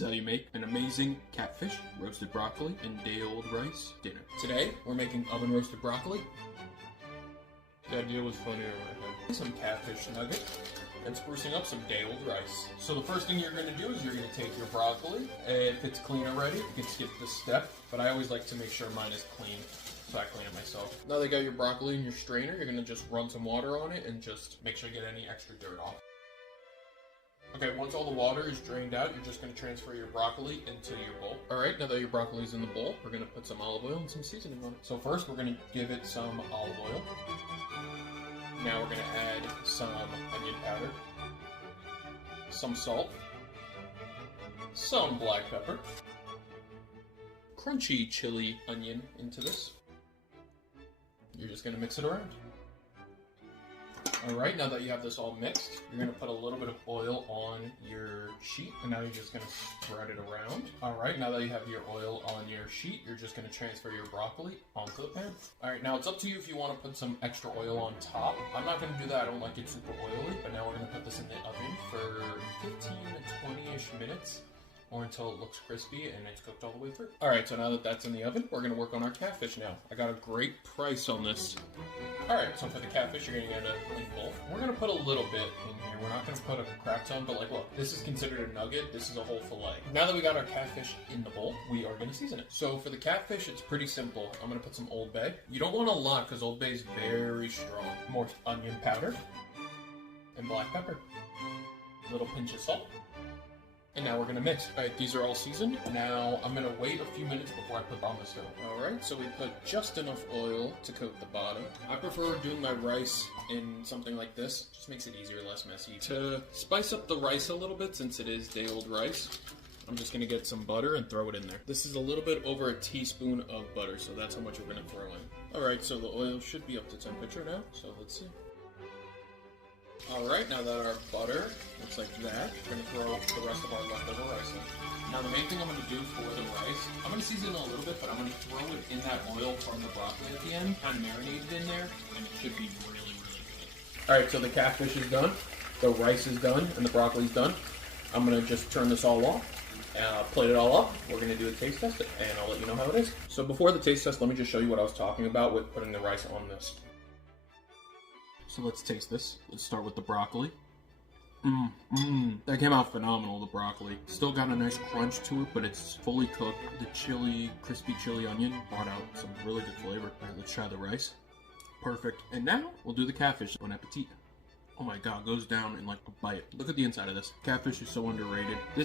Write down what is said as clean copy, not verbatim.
How you make an amazing catfish, roasted broccoli, and day-old rice dinner. Today, we're making oven-roasted broccoli. The idea was funnier in my head. Some catfish nugget, and sprucing up some day-old rice. So the first thing you're going to do is you're going to take your broccoli. If it's clean already, you can skip this step, but I always like to make sure mine is clean, so I clean it myself. Now that you got your broccoli in your strainer, you're going to just run some water on it and just make sure you get any extra dirt off. Okay, once all the water is drained out, you're just going to transfer your broccoli into your bowl. Alright, now that your broccoli is in the bowl, we're going to put some olive oil and some seasoning on it. So first, we're going to give it some olive oil. Now we're going to add some onion powder, some salt, some black pepper, crunchy chili onion into this. You're just going to mix it around. Alright, now that you have this all mixed, you're going to put a little bit of oil on your sheet, and now you're just going to spread it around. Alright, now that you have your oil on your sheet, you're just going to transfer your broccoli onto the pan. Alright, now it's up to you if you want to put some extra oil on top. I'm not going to do that, I don't like it super oily, but now we're going to put this in the oven for 15 to 20-ish minutes, or until it looks crispy and it's cooked all the way through. Alright, so now that that's in the oven, we're going to work on our catfish now. I got a great price on this. Alright, so for the catfish, you're going to get a clean bowl. We're going to put a little bit in here. We're not going to put a crap ton, but like, look, this is considered a nugget. This is a whole fillet. Now that we got our catfish in the bowl, we are going to season it. So for the catfish, it's pretty simple. I'm going to put some Old Bay. You don't want a lot because Old Bay is very strong. More onion powder and black pepper. A little pinch of salt. And now we're going to mix. Alright, these are all seasoned. Now I'm going to wait a few minutes before I put them on the stove. Alright, so we put just enough oil to coat the bottom. I prefer doing my rice in something like this. Just makes it easier, less messy. To spice up the rice a little bit, since it is day-old rice, I'm just going to get some butter and throw it in there. This is a little bit over a teaspoon of butter, so that's how much we're going to throw in. Alright, so the oil should be up to temperature now, so let's see. Alright, now that our butter looks like that, we're going to throw the rest of our leftover rice in. Now the main thing I'm going to do for the rice, I'm going to season it a little bit, but I'm going to throw it in that oil from the broccoli at the end, kind of marinated in there, and it should be really, really good. Alright, so the catfish is done, the rice is done, and the broccoli is done. I'm going to just turn this all off, plate it all up. We're going to do a taste test, and I'll let you know how it is. So before the taste test, let me just show you what I was talking about with putting the rice on this. So let's taste this. Let's start with the broccoli. That came out phenomenal, the broccoli. Still got a nice crunch to it, but it's fully cooked. The chili, crispy chili onion brought out some really good flavor. All right, let's try the rice. Perfect. And now we'll do the catfish. Bon appetit. Oh my god, goes down in like a bite. Look at the inside of this. Catfish is so underrated.